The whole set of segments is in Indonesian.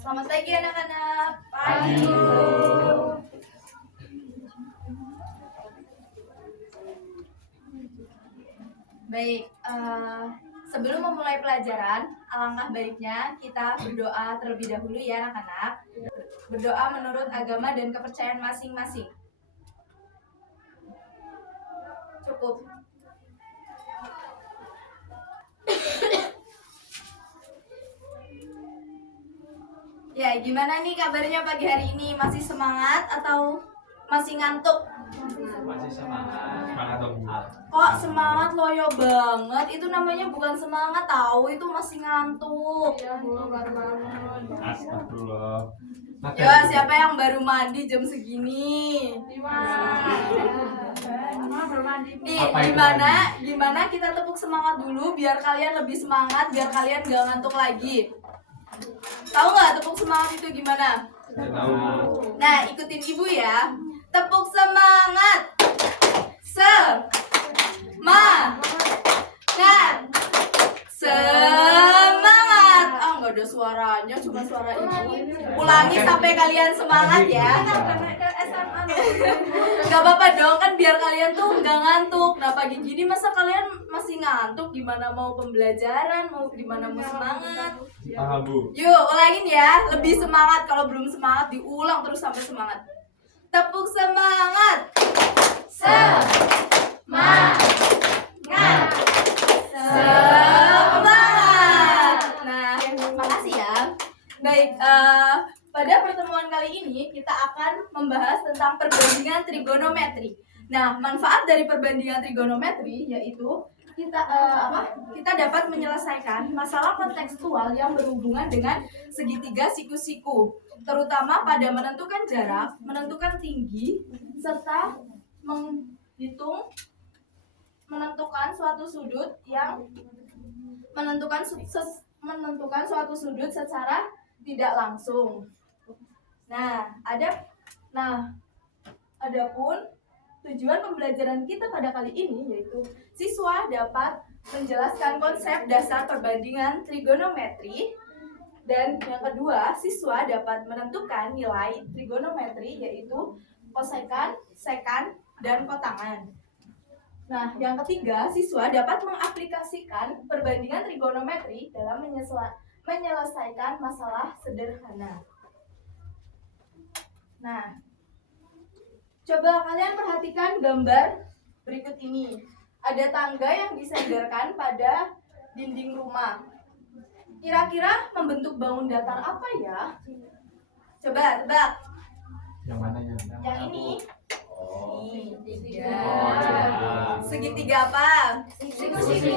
Selamat pagi anak-anak. Pagi, Bu. Baik, sebelum memulai pelajaran, alangkah baiknya kita berdoa terlebih dahulu ya anak-anak. Berdoa menurut agama dan kepercayaan masing-masing. Cukup. Ya, gimana nih kabarnya pagi hari ini? Masih semangat atau masih ngantuk? Masih semangat dong. Kok semangat loyo banget? Itu namanya bukan semangat tahu, itu masih ngantuk. Astagfirullah. Ya, siapa yang baru mandi jam segini? Nih, gimana kita tepuk semangat dulu biar kalian lebih semangat, biar kalian gak ngantuk lagi. Tahu nggak tepuk semangat itu gimana? Tahu. Nah, ikutin ibu ya. Tepuk semangat. Semangat. Oh, nggak ada suaranya, cuma suara ibu. Ulangi sampai kalian semangat ya. Gak apa-apa dong, kan biar kalian tuh nggak ngantuk. Nah, pagi gini masa kalian masih ngantuk? Gimana mau pembelajaran? Gimana mau semangat? Paham, Bu. Yuk, ulangin ya. Lebih semangat. Kalau belum semangat, diulang terus sampai semangat. Tepuk semangat. Semangat. Nah, makasih ya. Baik, pada pertemuan kali ini kita akan membahas tentang perbandingan trigonometri. Nah, manfaat dari perbandingan trigonometri yaitu kita dapat menyelesaikan masalah kontekstual yang berhubungan dengan segitiga siku-siku, terutama pada menentukan jarak, menentukan tinggi, serta menentukan suatu sudut secara tidak langsung. Adapun tujuan pembelajaran kita pada kali ini yaitu siswa dapat menjelaskan konsep dasar perbandingan trigonometri, dan yang kedua, siswa dapat menentukan nilai trigonometri yaitu kosekan, sekan, dan kotangan. Nah, yang ketiga, siswa dapat mengaplikasikan perbandingan trigonometri dalam menyelesaikan masalah sederhana. Nah, coba kalian perhatikan gambar berikut ini. Ada tangga yang disandarkan pada dinding rumah. Kira-kira membentuk bangun datar apa ya? Coba tebak. Yang mana ya? Yang ini. Segitiga apa? Siku-siku.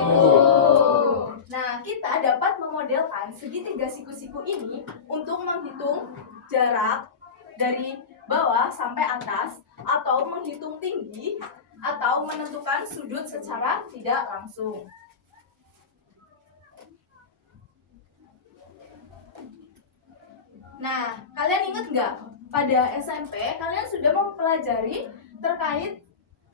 Nah, kita dapat memodelkan segitiga siku-siku ini untuk menghitung jarak dari bawah sampai atas, atau menghitung tinggi, atau menentukan sudut secara tidak langsung. Nah, kalian ingat nggak? Pada SMP, kalian sudah mempelajari terkait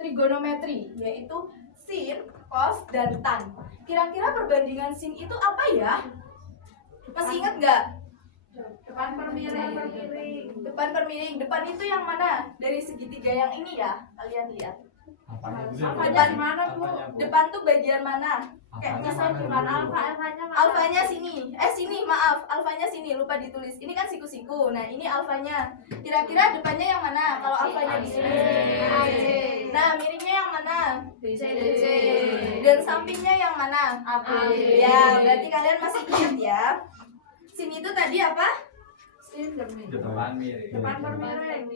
trigonometri, yaitu sin, cos, dan tan. Kira-kira perbandingan sin itu apa ya? Masih ingat nggak? Depan permiring. Depan itu yang mana? Dari segitiga yang ini ya, kalian lihat. Depan mana, Bu? Depan tuh bagian mana? Kayak misalnya gimana? Alfanya sini. Maaf, alfanya sini, lupa ditulis. Ini kan siku-siku. Nah, ini alfanya. Kira-kira depannya yang mana? Kalau alfanya di sini. Nah, miringnya yang mana? DC. Dan sampingnya yang mana? AB. Ya, berarti kalian masih ingat ya. Sini itu tadi apa? Depan permiring.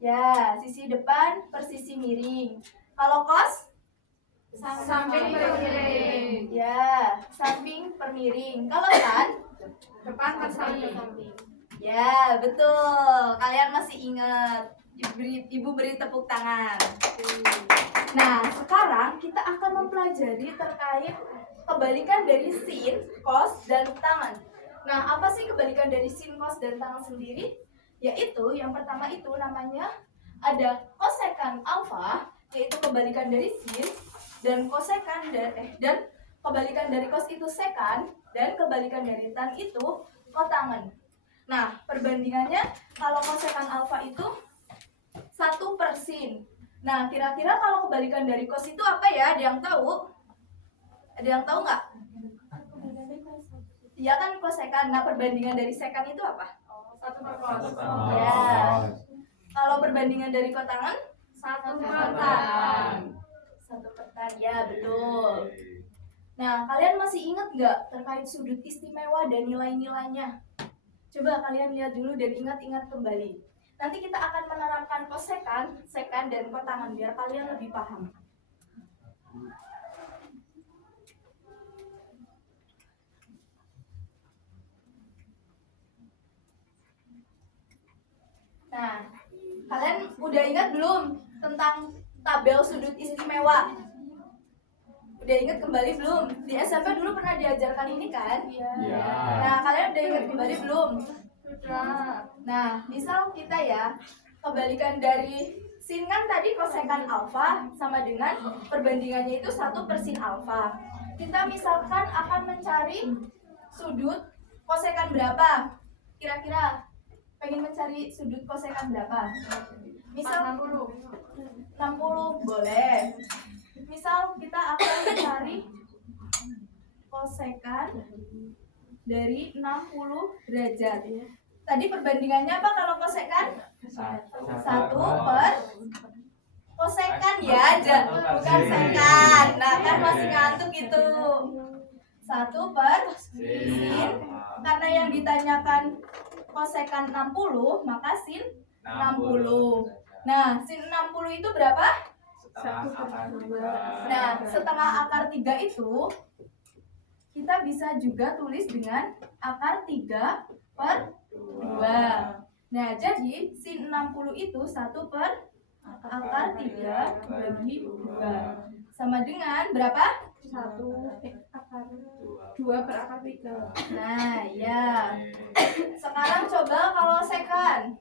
Ya, sisi depan per sisi miring. Kalau kos? Samping permiring. Ya, samping permiring. Kalau tan? Depan per samping. Ya, betul. Kalian masih ingat. Ibu beri tepuk tangan. Nah, sekarang kita akan mempelajari terkait kebalikan dari sin, cos, dan tangan. Nah, apa sih kebalikan dari sin, cos, dan tangan sendiri? Yaitu yang pertama itu namanya ada kosekan alfa, yaitu kebalikan dari sin, dan kosekan dan kebalikan dari cos itu sekan, dan kebalikan dari tan itu kotangen. Nah, perbandingannya kalau kosekan alfa itu 1/sin. Nah, kira-kira kalau kebalikan dari cos itu apa ya? Ada yang tahu? Ada yang tahu nggak? Iya kan kosekan. Nah, perbandingan dari sekan itu apa? 1/cos. Ya. Kalau perbandingan dari kotangen? 1/tan. 1/tan, ya betul. Nah, kalian masih ingat nggak terkait sudut istimewa dan nilai-nilainya? Coba kalian lihat dulu dan ingat-ingat kembali. Nanti kita akan menerapkan kosekan, sekan, dan kotangen biar kalian lebih paham. Nah, kalian udah ingat belum tentang tabel sudut istimewa? Udah ingat kembali belum? Di SMP dulu pernah diajarkan ini kan? Iya. Nah, kalian udah ingat kembali belum? Sudah. Nah, misal kita ya, kebalikan dari sin kan tadi kosekan alfa sama dengan perbandingannya itu 1/sin alfa. Kita misalkan akan mencari sudut kosekan berapa? Kira-kira pengen mencari sudut kosekan berapa? Misal 60 boleh. Misal kita akan mencari kosekan dari 60 derajat. Tadi perbandingannya apa kalau kosekan? 1 per kosekan ya, bukan sekan. Nah, kan masih ngantuk itu. 1/sin. Karena yang ditanyakan kosekan 60, maka sin 60. Nah, sin 60 itu berapa? Nah, setengah akar 3 itu kita bisa juga tulis dengan akar 3/2. Nah, jadi sin 60 itu 1/akar 3 bagi 2. Sama dengan berapa? 2/3. Nah, ya. Sekarang coba kalau sekan.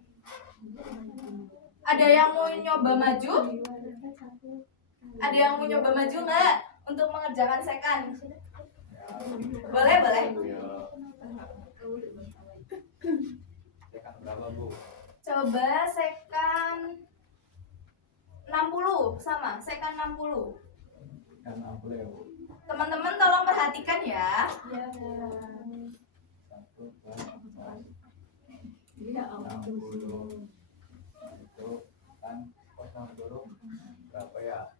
Ada yang mau nyoba maju? Ada yang mau nyoba maju nggak untuk mengerjakan sekan? Boleh, boleh. Sekan berapa, Bu? Coba sekan 60 sama, sekan 60. Sekan 60 ya, Bu. Teman-teman tolong perhatikan ya. 1/60 itu kan cos 60 berapa ya?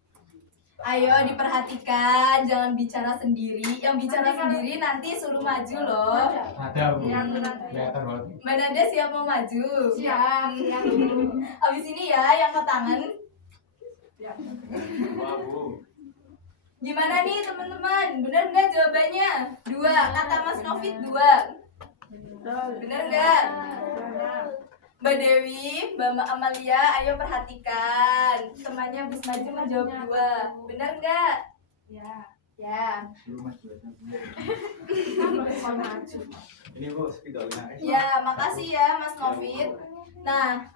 Ayo diperhatikan, jangan bicara sendiri. Yang bicara sendiri nanti suruh maju loh. Ada, Bu. Ya, Kelihatan banget. Mbak Nada siap mau maju? Siap. Habis ini ya yang ke tangan. Dua, Bu. Gimana nih teman-teman? Bener nggak jawabannya? 2. Kata Mas Novit 2. Bener nggak? Mbak Dewi, Mbak Amalia, ayo perhatikan. Temannya Bus Maju menjawab 2. Bener nggak? Ya. Dulu Mas biasanya. Ini, Bu, spidolnya. Ya, makasih ya Mas Novit. Nah,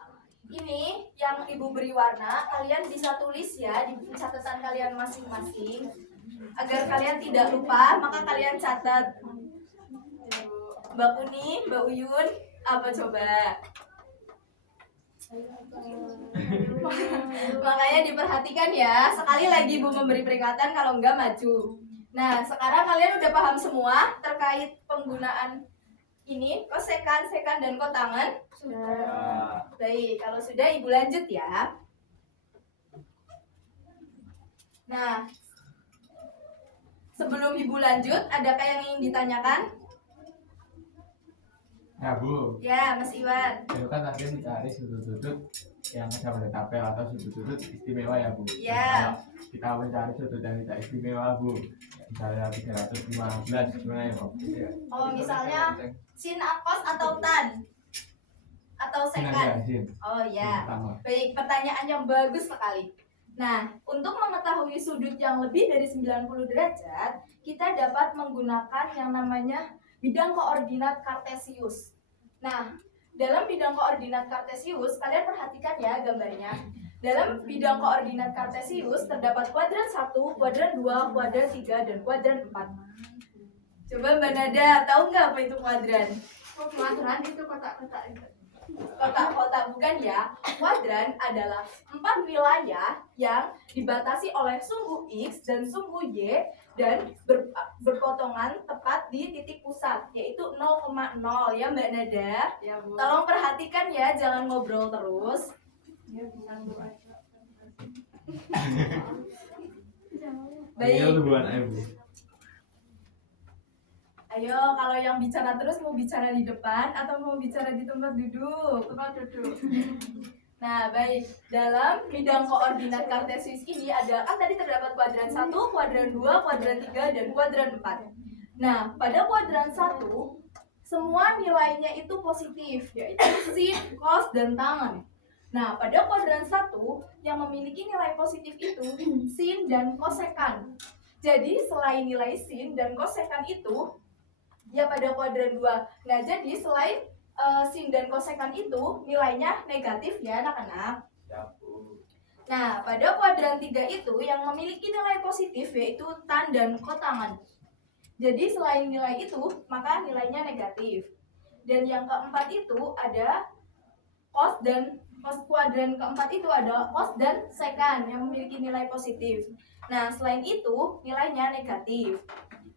ini yang Ibu beri warna, kalian bisa tulis ya di catatan kalian masing-masing. Agar kalian tidak lupa, maka kalian catat. Mbak Uni, Mbak Uyun, apa coba? Makanya diperhatikan ya. Sekali lagi Bu memberi peringatan kalau enggak maju. Nah, sekarang kalian udah paham semua terkait penggunaan ini kosekan, sekan, dan kotangen? Sudah. Baik, kalau sudah Ibu lanjut ya. Nah, sebelum Ibu lanjut, adakah yang ingin ditanyakan? Ya, Bu. Ya, Mas Iwan. Itu kan nanti mencari sudut-sudut yang ada pada tabel atau sudut-sudut istimewa ya, Bu. Ya. Kalau kita mencari sudut yang tidak istimewa, Bu, misalnya 315 gimana ya, Bu? Oh, misalnya sin cos atau tan atau sekan. Oh ya. Baik, pertanyaan yang bagus sekali. Nah, untuk mengetahui sudut yang lebih dari 90 derajat, kita dapat menggunakan yang namanya bidang koordinat kartesius. Nah, dalam bidang koordinat kartesius, kalian perhatikan ya gambarnya. Dalam bidang koordinat kartesius terdapat kuadran 1, kuadran 2, kuadran 3, dan kuadran 4. Coba Mbak Nada, tahu nggak apa itu kuadran? Kuadran itu kotak-kotak itu. Kotak-kotak bukan ya. Kuadran adalah 4 wilayah yang dibatasi oleh sumbu X dan sumbu Y dan berpotongan tepat di titik pusat, yaitu 0,0 ya Mbak Nada. Ya, Bu. Tolong perhatikan ya, jangan ngobrol terus. Ya, bisa Bu aja. Iya, Baik. hubungan ayo, Bu. Ayo, kalau yang bicara terus mau bicara di depan atau mau bicara di tempat duduk? Tempat duduk. Nah, baik. Dalam bidang koordinat kartesius ini ada, kan tadi terdapat kuadran 1, kuadran 2, kuadran 3, dan kuadran 4. Nah, pada kuadran 1, semua nilainya itu positif, yaitu sin, cos, dan tangen. Nah, pada kuadran 1, yang memiliki nilai positif itu sin dan kosekan. Jadi, selain nilai sin dan kosekan itu, ya pada kuadran 2. Nah, jadi selain sin dan kosekan itu nilainya negatif ya anak-anak. Ya, Bu. Nah, pada kuadran 3 itu yang memiliki nilai positif yaitu tan dan kotangan. Jadi selain nilai itu, maka nilainya negatif. Dan yang keempat itu ada cos dan kuadran keempat itu ada cos dan sekan yang memiliki nilai positif. Nah, selain itu nilainya negatif.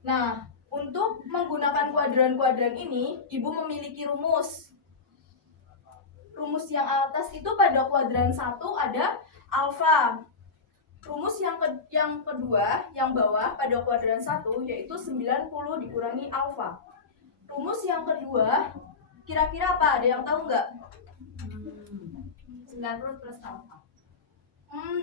Nah, untuk menggunakan kuadran-kuadran ini, Ibu memiliki rumus. Rumus yang atas itu pada kuadran 1 ada alfa. Rumus yang kedua, yang bawah pada kuadran 1 yaitu 90 dikurangi alfa. Rumus yang kedua, kira-kira apa? Ada yang tahu nggak? 90 plus alfa.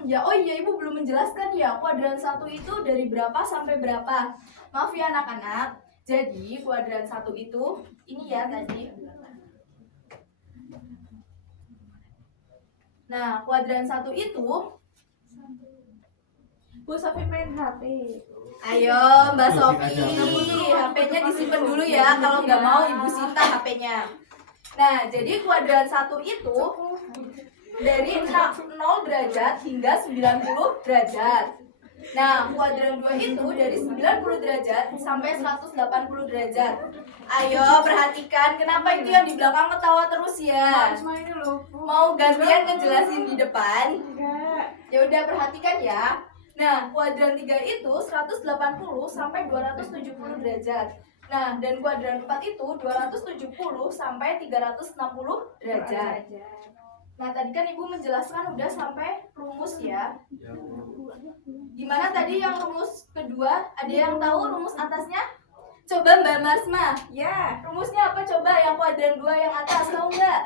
Ya, oh iya Ibu belum menjelaskan ya, kuadran 1 itu dari berapa sampai berapa? Maaf ya anak-anak. Jadi kuadran 1 itu ini ya tadi. Nah, kuadran 1 itu, Bu Sofi main HP. ayo Mbak Sofi, HP-nya disimpan dulu ya. Kalau nggak mau Ibu sita HP-nya. Nah, jadi kuadran 1 itu dari 0 derajat hingga 90 derajat. Nah, kuadran 2 itu dari 90 derajat sampai 180 derajat. Ayo perhatikan, kenapa itu yang di belakang ketawa terus ya? Semua ini loh, Bu. Mau gantian ngejelasin di depan? Enggak. Ya udah perhatikan ya. Nah, kuadran 3 itu 180 sampai 270 derajat. Nah, dan kuadran 4 itu 270 sampai 360 derajat. Nah, tadi kan Ibu menjelaskan udah sampai rumus ya. Ya, Bu. Gimana tadi yang rumus kedua? Ada yang tahu rumus atasnya? Coba Mbak Marsma. Ya. Rumusnya apa coba yang kuadran 2 yang atas, tahu nggak?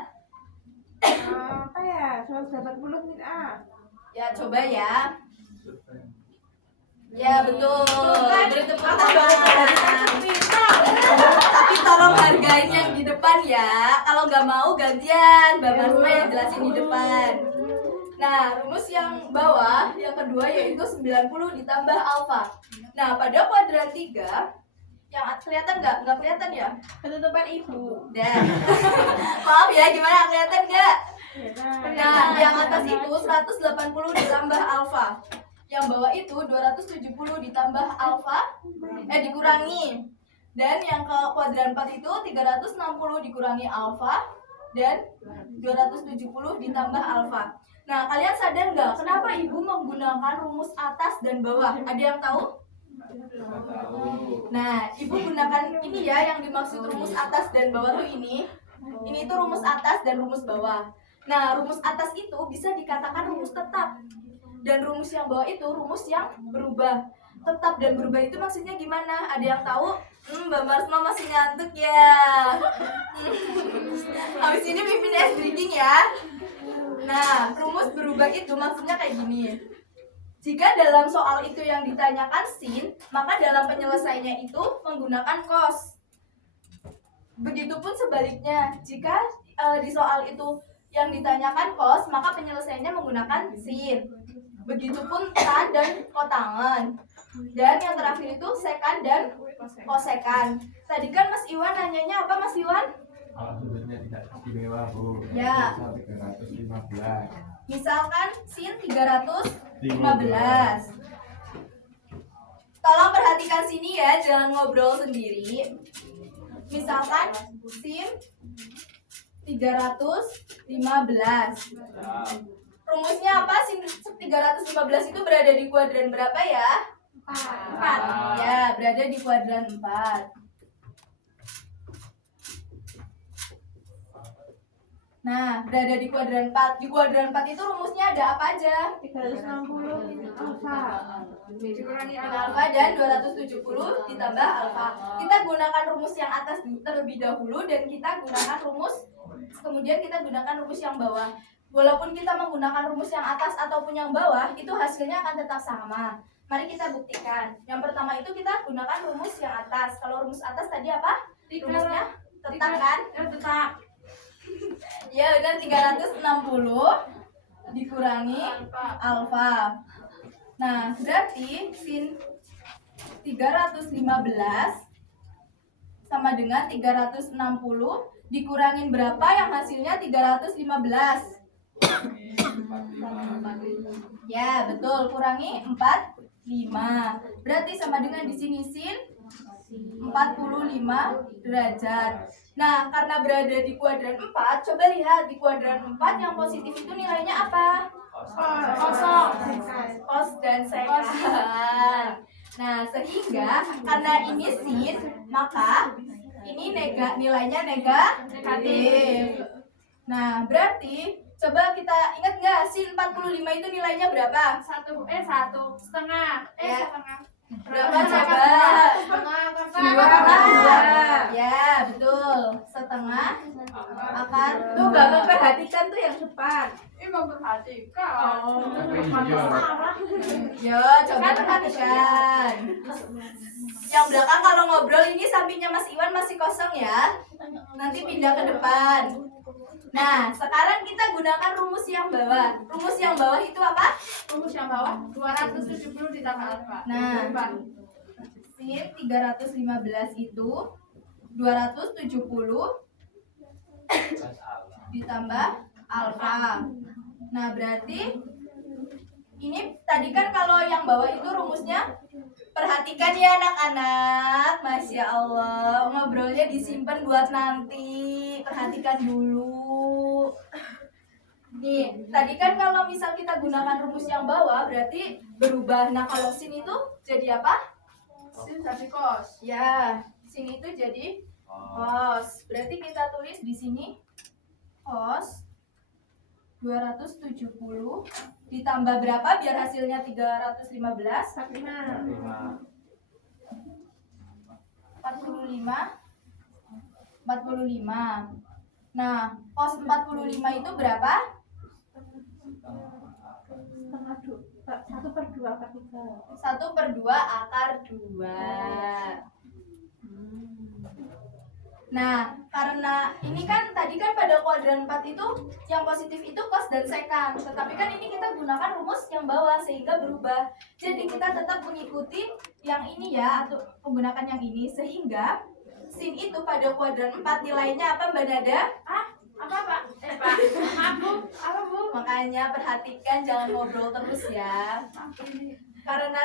Apa ya? 180 min A. Ya, coba ya. Ya, betul. Beri tepuk tangan. Tapi tolong hargain yang di depan ya. Kalau nggak mau gantian, Mbak Marsma yang jelasin di depan. Nah, rumus yang bawah, yang kedua yaitu 90 ditambah alfa. Nah, pada kuadran 3, yang kelihatan nggak? Nggak kelihatan ya? Ketutupan Ibu. Dan maaf ya, gimana kelihatan nggak? Ya, Nah, yang atas itu 180 ditambah alfa. Yang bawah itu 270 ditambah alfa, dikurangi. Dan yang ke kuadran 4 itu 360 dikurangi alfa dan 270 ditambah alfa. Nah, kalian sadar nggak kenapa Ibu menggunakan rumus atas dan bawah? Ada yang tahu? Nggak tahu. Nah, Ibu gunakan ini ya, yang dimaksud rumus atas dan bawah tuh ini. Ini itu rumus atas dan rumus bawah. Nah, rumus atas itu bisa dikatakan rumus tetap. Dan rumus yang bawah itu rumus yang berubah. Tetap dan berubah itu maksudnya gimana? Ada yang tahu? Mbak Marsma masih ngantuk ya. Habis ini pimpin es drinking ya. Nah, rumus berubah itu maksudnya kayak gini. Jika dalam soal itu yang ditanyakan sin, maka dalam penyelesaiannya itu menggunakan cos. Begitupun sebaliknya, jika di soal itu yang ditanyakan cos, maka penyelesaiannya menggunakan sin. Begitupun tan dan kotangan. Dan yang terakhir itu sekan dan kosekan. Tadi kan Mas Iwan nanyanya apa Mas Iwan? Kalau sudutnya tidak istimewa, Bu. Ya. Sampai 315. Misalkan sin 315. Tolong perhatikan sini ya, jangan ngobrol sendiri. Misalkan sin 315. Rumusnya apa? Sin 315 itu berada di kuadran berapa ya? 4. Ya, berada di kuadran 4. Nah, berada di kuadran 4. Di kuadran 4 itu rumusnya ada apa aja? 360 min alfa. Min alfa dan 270 ditambah alfa. Kita gunakan rumus yang atas terlebih dahulu dan kita gunakan kemudian kita gunakan rumus yang bawah. Walaupun kita menggunakan rumus yang atas ataupun yang bawah, itu hasilnya akan tetap sama. Mari kita buktikan. Yang pertama itu kita gunakan rumus yang atas. Kalau rumus atas tadi apa? Rumusnya tetap kan? Tetap. Ya benar, 360 dikurangi alfa. Nah, berarti sin 315 sama dengan 360 dikurangin berapa yang hasilnya 315? Ya, betul. Kurangi 45. Berarti sama dengan di sini sin 45 derajat. Nah, karena berada di kuadran 4, coba lihat di kuadran 4 yang positif itu nilainya apa? Kosong. Kos dan sekan. Nah, sehingga karena ini sin, maka ini nilainya negatif. Nah, berarti coba kita ingat nggak sin 45 itu nilainya berapa? 1,5. Berapa coba? Setengah. Ya, betul. Setengah akar. Tuh gak memperhatikan tuh yang depan. Yo, coba perhatikan. Yang belakang kalau ngobrol ini sampingnya Mas Iwan masih kosong ya. Nanti pindah ke depan. Nah, sekarang kita gunakan rumus yang bawah. Rumus yang bawah itu apa? Rumus yang bawah 270 ditambah alfa. Nah, sin 315 itu 270 ditambah alfa. Nah, berarti ini tadi kan kalau yang bawah itu rumusnya, perhatikan ya anak-anak. Masya Allah, ngobrolnya disimpan buat nanti. Perhatikan dulu. Nih, tadi kan kalau misal kita gunakan rumus yang bawah berarti berubah. Nah, kalau sin itu jadi apa? Sin jadi kos. Ya, sin itu jadi cos. Berarti kita tulis di sini cos 270 ditambah berapa biar hasilnya 315? 45. 45. Nah, cos 45 itu berapa? Setengah 1/2 akar 3. 1/2 akar 2. Nah, karena ini kan tadi kan pada kuadran 4 itu yang positif itu cos dan sekang. Tetapi kan ini kita gunakan rumus yang bawah sehingga berubah. Jadi kita tetap mengikuti yang ini ya, atau menggunakan yang ini sehingga sin itu pada kuadran 4 nilainya apa Mbak Nada? Apa Pak? Pak. Aku. Apa Bu? Makanya perhatikan, jangan ngobrol terus ya. Karena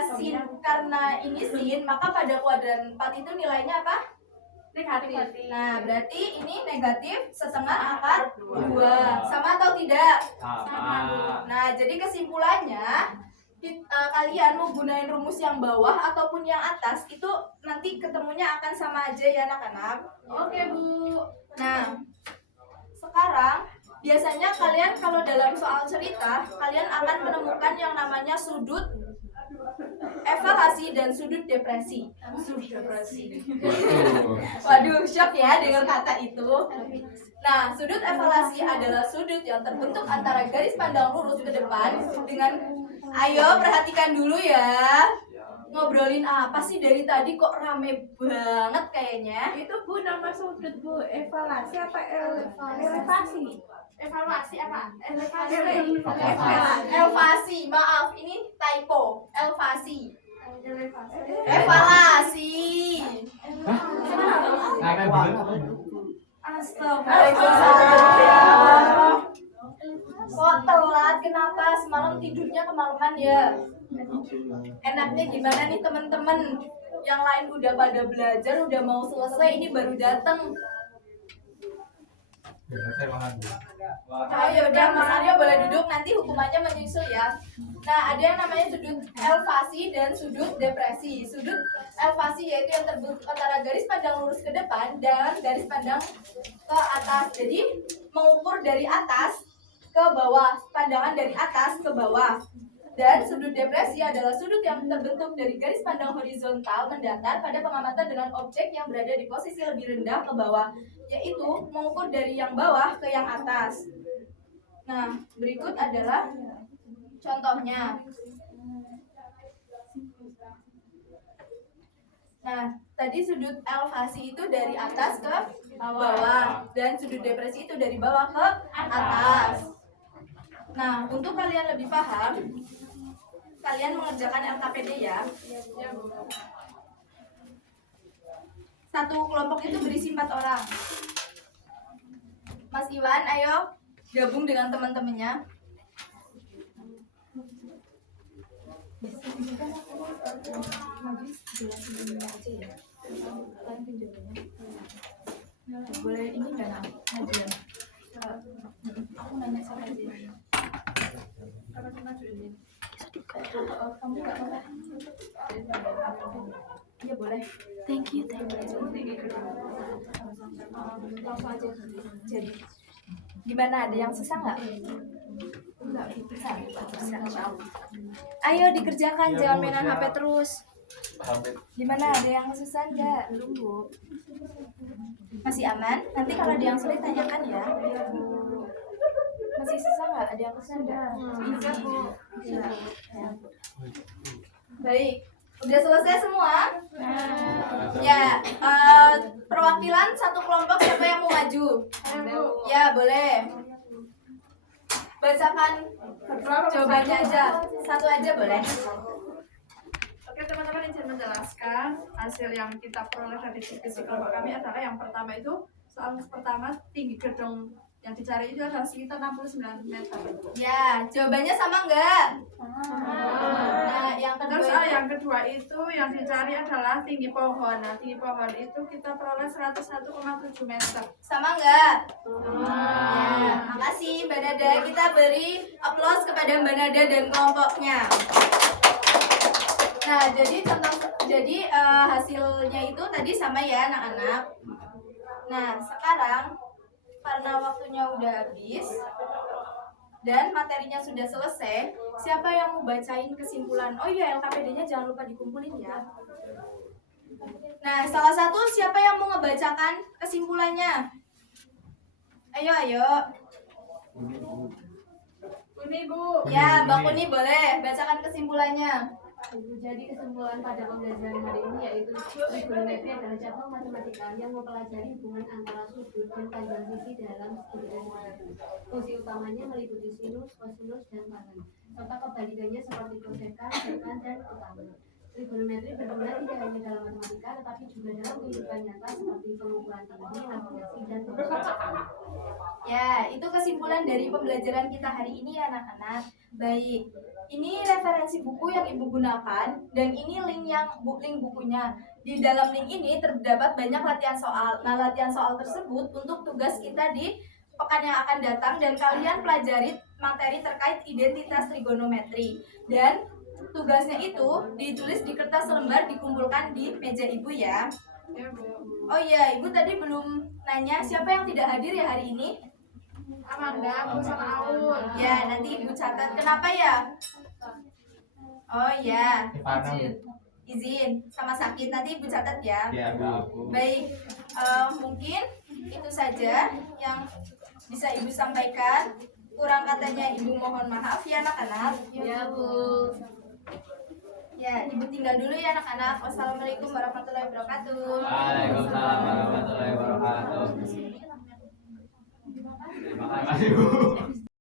ini sin, maka pada kuadran 4 itu nilainya apa? Negatif. Nah, berarti ini negatif setengah akar 2. Sama atau tidak? Sama. Nah, jadi kesimpulannya kalian mau gunain rumus yang bawah ataupun yang atas itu nanti ketemunya akan sama aja ya anak-anak. Oke Bu. Nah, sekarang biasanya kalian kalau dalam soal cerita kalian akan menemukan yang namanya sudut evaluasi dan sudut depresi. Waduh, shock ya dengan kata itu. Nah, sudut evaluasi adalah sudut yang terbentuk antara garis pandang lurus ke depan dengan, ayo perhatikan dulu ya. Ngobrolin apa sih dari tadi kok rame banget kayaknya? Itu Bu nama sudut Bu, evaluasi apa elevasi? Evaluasi apa? Elevasi, maaf ini typo. Elevasi. Evaluasi. Kakak bilang apa? Astagfirullahaladzim. Kok telat kenapa semalam tidurnya kemalaman ya? Enaknya gimana nih teman-teman? Yang lain udah pada belajar, udah mau selesai, ini baru datang. Saya makan dulu. Oh ya udah, Mas Aryo boleh duduk, nanti hukumannya menyusul ya. Nah, ada yang namanya sudut elevasi dan sudut depresi. Sudut elevasi yaitu yang terbentuk antara garis pandang lurus ke depan dan garis pandang ke atas. Jadi mengukur dari atas ke bawah, pandangan dari atas ke bawah. Dan sudut depresi adalah sudut yang terbentuk dari garis pandang horizontal mendatar pada pengamatan dengan objek yang berada di posisi lebih rendah ke bawah, yaitu mengukur dari yang bawah ke yang atas. Nah, berikut adalah contohnya. Nah, tadi sudut elevasi itu dari atas ke bawah dan sudut depresi itu dari bawah ke atas. Nah, untuk kalian lebih paham, kalian mengerjakan LKPD ya. Satu kelompok itu berisi 4 orang. Mas Iwan, ayo gabung dengan teman-temannya. Boleh ini nggak nak? Ngajian. Aku nanya sama aja. Kamu nggak apa-apa? Iya boleh. Thank you. Langsung aja. Jadi, gimana? Ada yang susah nggak? Enggak bisa. Ayo dikerjakan, jangan mainan HP terus. Gimana? Ada yang susah nggak? Belum, Bu. Masih aman? Nanti kalau ada yang sulit tanyakan ya. Masih susah nggak? Ada yang susah nggak? Bisa, Bu. Ya. Baik. Udah selesai semua? Ya, perwakilan satu kelompok siapa yang mau maju? Ya, boleh. Bacakan jawabannya aja. Satu aja boleh. Oke teman-teman, izin menjelaskan hasil yang kita peroleh dari diskusi kelompok kami adalah yang pertama itu soal pertama tinggi gedung yang dicari itu adalah sekitar 69 meter. Ya, jawabannya sama enggak? Nah, yang Terus kedua yang kedua itu yang dicari adalah tinggi pohon. Nah, tinggi pohon itu kita peroleh 101,7 meter. sama enggak? Ya, makasih Mbak Nada. Kita beri aplaus kepada Mbak Nada dan kelompoknya. Nah, jadi hasilnya itu tadi sama ya anak-anak. Nah, sekarang karena waktunya udah habis dan materinya sudah selesai, siapa yang mau bacain kesimpulan? Oh iya, LKPD-nya jangan lupa dikumpulin ya. Nah, salah satu siapa yang mau ngebacakan kesimpulannya? Ayo. Ini Bu. Ya, Mbak Kuni boleh bacakan kesimpulannya. Jadi kesimpulan pada pembelajaran hari ini yaitu trigonometri adalah cabang matematika yang mempelajari hubungan antara sudut dan panjang sisi dalam segitiga trigonometri. Fungsi utamanya meliputi sinus, kosinus, dan tan, serta kebalikannya seperti kosekan, sekan, dan utama. Trigonometri berguna tidak hanya dalam matematika tetapi juga dalam kehidupan nyata seperti pengukuran tinggi, navigasi, dan pengetahuan. Ya, itu kesimpulan dari pembelajaran kita hari ini ya anak-anak. Baik, ini referensi buku yang Ibu gunakan dan ini link bukunya. Di dalam link ini terdapat banyak latihan soal. Nah, latihan soal tersebut untuk tugas kita di pekan yang akan datang dan kalian pelajari materi terkait identitas trigonometri. Dan tugasnya itu ditulis di kertas lembar dikumpulkan di meja Ibu ya. Oh iya, Ibu tadi belum nanya siapa yang tidak hadir ya hari ini? Amanda, Bu sama Aul. Ya, nanti Ibu catat. Kenapa ya? Oh ya, izin sama sakit. Nanti Ibu catat ya. Ya, Bu. Baik, mungkin itu saja yang bisa Ibu sampaikan. Kurang katanya Ibu mohon maaf ya anak-anak. Ya Bu. Ya, Ibu tinggal dulu ya anak-anak. Wassalamualaikum warahmatullahi wabarakatuh. Waalaikumsalam warahmatullahi wabarakatuh. Terima kasih, Bu.